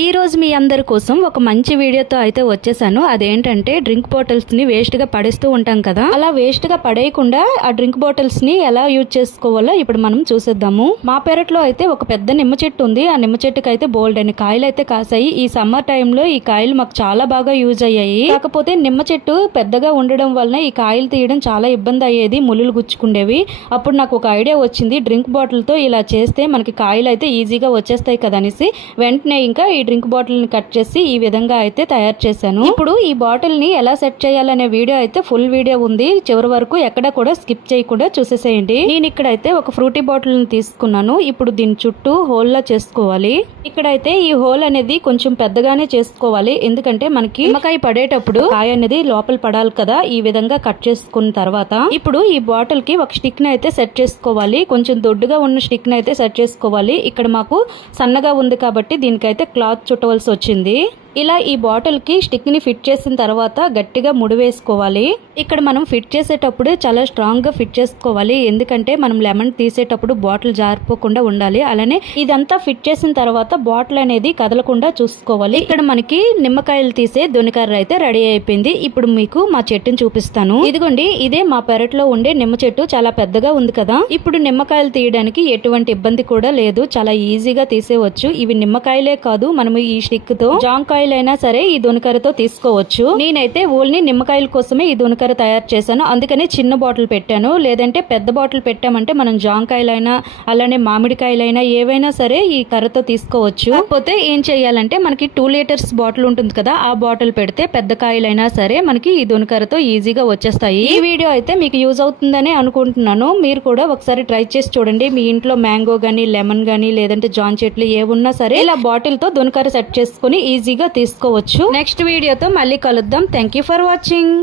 ఈ రోజు మీ అందరి కోసం ఒక మంచి వీడియోతో అయితే వచ్చేసాను. అదేంటంటే డ్రింక్ బాటిల్స్ ని వేస్ట్ గా పడేస్తూ ఉంటాం కదా, అలా వేస్ట్ గా పడేయకుండా ఆ డ్రింక్ బాటిల్స్ ని ఎలా యూజ్ చేసుకోవాలో ఇప్పుడు మనం చూసేద్దాము. మా పెరట్లో అయితే ఒక పెద్ద నిమ్మ చెట్టు ఉంది. ఆ నిమ్మ చెట్టుకి అయితే బోల్డ్ అని కాయలు అయితే కాసాయి. ఈ సమ్మర్ టైంలో ఈ కాయలు మాకు చాలా బాగా యూజ్ అయ్యాయి. కాకపోతే నిమ్మ చెట్టు పెద్దగా ఉండడం వలన ఈ కాయలు తీయడం చాలా ఇబ్బంది అయ్యేది, ముళ్ళులు గుచ్చుకుండేవి. అప్పుడు నాకు ఒక ఐడియా వచ్చింది, డ్రింక్ బాటిల్ తో ఇలా చేస్తే మనకి కాయలు అయితే ఈజీగా వచ్చేస్తాయి కదా అనేసి వెంటనే ఇంకా ఈ డ్రింక్ బాటిల్ ని కట్ చేసి ఈ విధంగా అయితే తయారు చేశాను. ఇప్పుడు ఈ బాటిల్ ని ఎలా సెట్ చేయాలనే వీడియో అయితే ఫుల్ వీడియో ఉంది, చివరి వరకు ఎక్కడ కూడా స్కిప్ చేయకుండా చూసేసేయండి. నేను ఇక్కడైతే ఒక ఫ్రూటీ బాటిల్ ని తీసుకున్నాను. ఇప్పుడు దీని చుట్టూ హోల్ లా చేసుకోవాలి. ఇక్కడైతే ఈ హోల్ అనేది కొంచెం పెద్దగానే చేసుకోవాలి, ఎందుకంటే మనకి నిమ్మకాయ పడేటప్పుడు కాయ అనేది లోపల పడాలి కదా. ఈ విధంగా కట్ చేసుకున్న తర్వాత ఇప్పుడు ఈ బాటిల్ కి ఒక స్టిక్ ని అయితే సెట్ చేసుకోవాలి. కొంచెం దొడ్డుగా ఉన్న స్టిక్ ని అయితే సెట్ చేసుకోవాలి. ఇక్కడ మాకు సన్నగా ఉంది కాబట్టి దీనికైతే క్లాత్ చుట్టవలసి వచ్చింది. ఇలా ఈ బాటిల్ కి స్టిక్ ని ఫిట్ చేసిన తర్వాత గట్టిగా ముడి వేసుకోవాలి. ఇక్కడ మనం ఫిట్ చేసేటప్పుడు చాలా స్ట్రాంగ్ గా ఫిట్ చేసుకోవాలి, ఎందుకంటే మనం లెమన్ తీసేటప్పుడు బాటిల్ జారిపోకుండా ఉండాలి. అలానే ఇదంతా ఫిట్ చేసిన తర్వాత బాటిల్ అనేది కదలకుండా చూసుకోవాలి. ఇక్కడ మనకి నిమ్మకాయలు తీసే దొనికర్ర అయితే రెడీ అయిపోయింది. ఇప్పుడు మీకు మా చెట్టుని చూపిస్తాను. ఇదిగోండి, ఇదే మా పెరట్లో ఉండే నిమ్మ చెట్టు. చాలా పెద్దగా ఉంది కదా. ఇప్పుడు నిమ్మకాయలు తీయడానికి ఎటువంటి ఇబ్బంది కూడా లేదు, చాలా ఈజీగా తీసేవచ్చు. ఇవి నిమ్మకాయలే కాదు, మనము ఈ స్టిక్ తో జాంకాయ అయినా సరే ఈ దొనకరతో తీసుకోవచ్చు. నేనైతే ఓన్లీ నిమ్మకాయల కోసమే ఈ దొనకర తయారు చేశాను, అందుకని చిన్న బాటిల్ పెట్టాను. లేదంటే పెద్ద బాటిల్ పెట్టామంటే మనం జాంకాయలైనా అలానే మామిడికాయలైనా ఏవైనా సరే ఈ కర్రతో తీసుకోవచ్చు. కాకపోతే ఏం చేయాలంటే మనకి 2 లీటర్స్ బాటిల్ ఉంటుంది కదా, ఆ బాటిల్ పెడితే పెద్ద కాయలైనా సరే మనకి ఈ దొనకరతో ఈజీగా వచ్చేస్తాయి. ఈ వీడియో అయితే మీకు యూజ్ అవుతుందని అనుకుంటున్నాను. మీరు కూడా ఒకసారి ట్రై చేసి చూడండి. మీ ఇంట్లో మ్యాంగో గానీ లెమన్ గానీ లేదంటే జాన్ చెట్లు ఏమున్నా సరే ఇలా బాటిల్ తో దొనకర సెట్ చేసుకుని ఈజీగా తీసుకోవచ్చు. నెక్స్ట్ వీడియోతో మళ్ళీ కలుద్దాం. Thank you for watching.